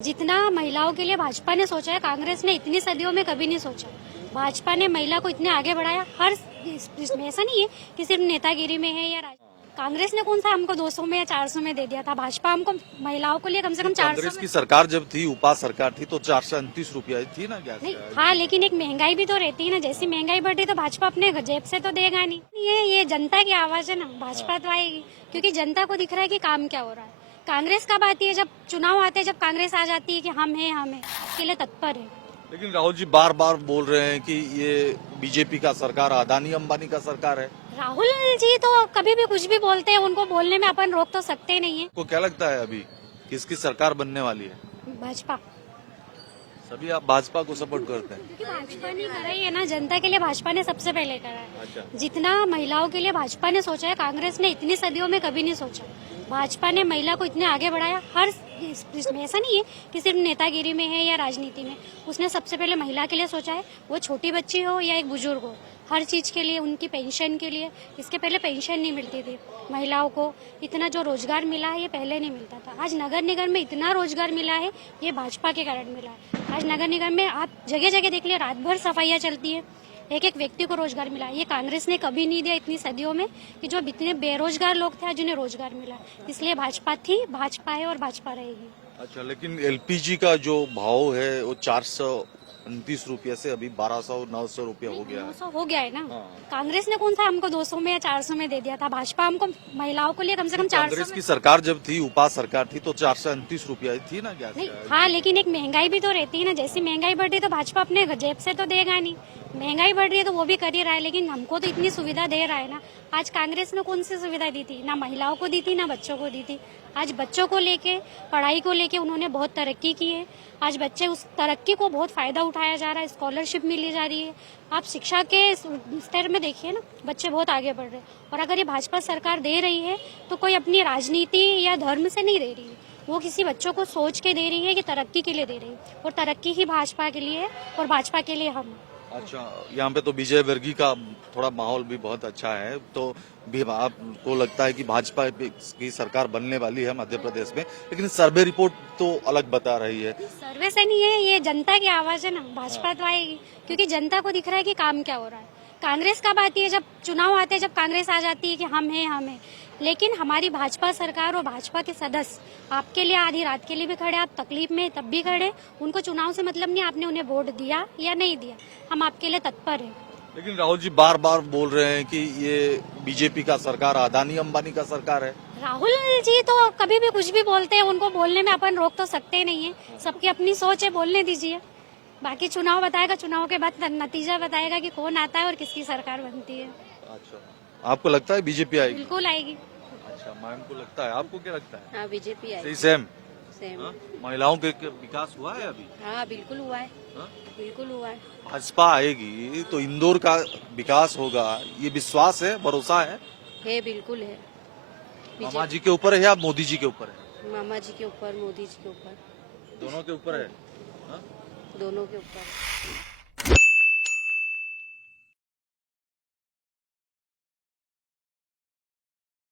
जितना महिलाओं के लिए भाजपा ने सोचा है, कांग्रेस ने इतनी सदियों में कभी नहीं सोचा। भाजपा ने महिला को इतने आगे बढ़ाया। हर इसमें ऐसा नहीं है कि सिर्फ नेतागिरी में है या कांग्रेस ने कौन सा हमको 200 में या 400 में दे दिया था। भाजपा हमको महिलाओं के लिए कम से कम 400 कांग्रेस की सरकार जब थी, उपा सरकार थी, तो 429 रुपया थी ना गैस। नहीं, हाँ, लेकिन एक महंगाई भी तो रहती है ना। जैसी महंगाई बढ़ी तो भाजपा अपने जेब से तो देगा नहीं। ये जनता की आवाज है ना, भाजपा तो आएगी क्योंकि जनता को दिख रहा है कि काम क्या हो रहा है। कांग्रेस कब आती है? जब चुनाव आते हैं, जब कांग्रेस आ जाती है कि हम हैं इसके लिए तत्पर है। लेकिन राहुल जी बार बार बोल रहे हैं कि ये बीजेपी का सरकार, अदानी अंबानी का सरकार है। राहुल जी तो कभी भी कुछ भी बोलते हैं, उनको बोलने में अपन रोक तो सकते नहीं है। को क्या लगता है अभी किसकी सरकार बनने वाली है? भाजपा। सभी आप भाजपा को सपोर्ट करते हैं? क्योंकि भाजपा ने करा ही है ना, जनता के लिए भाजपा ने सबसे पहले करा है। अच्छा। जितना महिलाओं के लिए भाजपा ने सोचा है, कांग्रेस ने इतनी सदियों में कभी नहीं सोचा। भाजपा ने महिला को इतने आगे बढ़ाया। हर इसमें ऐसा नहीं है कि सिर्फ नेतागिरी में है या राजनीति में। उसने सबसे पहले महिला के लिए सोचा है, वो छोटी बच्ची हो या एक बुजुर्ग हो, हर चीज के लिए, उनकी पेंशन के लिए। इसके पहले पेंशन नहीं मिलती थी महिलाओं को। इतना जो रोजगार मिला है, ये पहले नहीं मिलता था। आज नगर निगम में इतना रोजगार मिला है, ये भाजपा के कारण मिला है। आज नगर निगम में आप जगह जगह देख लिया, रात भर सफाइयाँ चलती है, एक एक व्यक्ति को रोजगार मिला। ये कांग्रेस ने कभी नहीं दिया इतनी सदियों में कि जो इतने बेरोजगार लोग थे, आज उन्हें रोजगार मिला। इसलिए भाजपा थी, भाजपा है और भाजपा रहेगी। अच्छा, लेकिन एलपीजी का जो भाव है वो 429 रुपये से अभी 1200-900 रुपया हो गया है। 900 हो गया है ना। हाँ। कांग्रेस ने कौन सा हमको 200 में या 400 में दे दिया था। भाजपा हमको महिलाओं के लिए कम से कम 400 कांग्रेस की सरकार जब थी, उपा सरकार थी, तो 429 रुपया थी ना गैस। नहीं, हाँ, लेकिन एक महंगाई भी तो रहती है ना। जैसी महंगाई बढ़ रही तो भाजपा अपने जेब से तो देगा नहीं। महंगाई बढ़ रही है तो वो भी कर ही रहा है, लेकिन हमको तो इतनी सुविधा दे रहा है ना। आज कांग्रेस ने कौन सी सुविधा दी थी? ना महिलाओं को दी थी, ना बच्चों को दी थी। आज बच्चों को लेके, पढ़ाई को लेके उन्होंने बहुत तरक्की की है। आज बच्चे उस तरक्की को बहुत फायदा उठाया जा रहा है, स्कॉलरशिप मिली जा रही है। आप शिक्षा के स्तर में देखिए ना, बच्चे बहुत आगे बढ़ रहे हैं। और अगर ये भाजपा सरकार दे रही है तो कोई अपनी राजनीति या धर्म से नहीं दे रही है, वो किसी बच्चों को सोच के दे रही है कि तरक्की के लिए दे रही है। और तरक्की ही भाजपा के लिए है और भाजपा के लिए हम। अच्छा, यहाँ पे तो विजय वर्गीय का थोड़ा माहौल भी बहुत अच्छा है, तो भी आपको लगता है कि भाजपा की सरकार बनने वाली है मध्य प्रदेश में, लेकिन सर्वे रिपोर्ट तो अलग बता रही है। सर्वे से नहीं है, ये जनता की आवाज है ना, भाजपा तो आएगी क्योंकि जनता को दिख रहा है कि काम क्या हो रहा है। कांग्रेस कब आती है? जब चुनाव आते हैं, जब कांग्रेस आ जाती है कि हम हैं। लेकिन हमारी भाजपा सरकार और भाजपा के सदस्य आपके लिए आधी रात के लिए भी खड़े, आप तकलीफ में तब भी खड़े। उनको चुनाव से मतलब नहीं, आपने उन्हें वोट दिया या नहीं दिया, हम आपके लिए तत्पर हैं। लेकिन राहुल जी बार बार बोल रहे हैं कि ये बीजेपी का सरकार, अदानी अंबानी का सरकार है। राहुल जी तो कभी भी कुछ भी बोलते हैं, उनको बोलने में अपन रोक तो सकते नहीं है। सबकी अपनी सोच है, बोलने दीजिए। बाकी चुनाव बताएगा, चुनाव के बाद नतीजा बताएगा कि कौन आता है और किसकी सरकार बनती है। अच्छा, आपको लगता है बीजेपी आएगी? बिल्कुल आएगी। अच्छा, मैम को लगता है, आपको क्या लगता है? हाँ, बीजेपी आई। सही, सेम। सेम। महिलाओं के विकास हुआ है अभी? हाँ, बिल्कुल हुआ है। हाँ? बिल्कुल हुआ है। भाजपा आएगी तो इंदौर का विकास होगा, ये विश्वास है, भरोसा है? बिल्कुल है। मामा जी के ऊपर है या मोदी जी के ऊपर है? मामा जी के ऊपर, मोदी जी के ऊपर, दोनों के ऊपर है। हाँ? दोनों के ऊपर।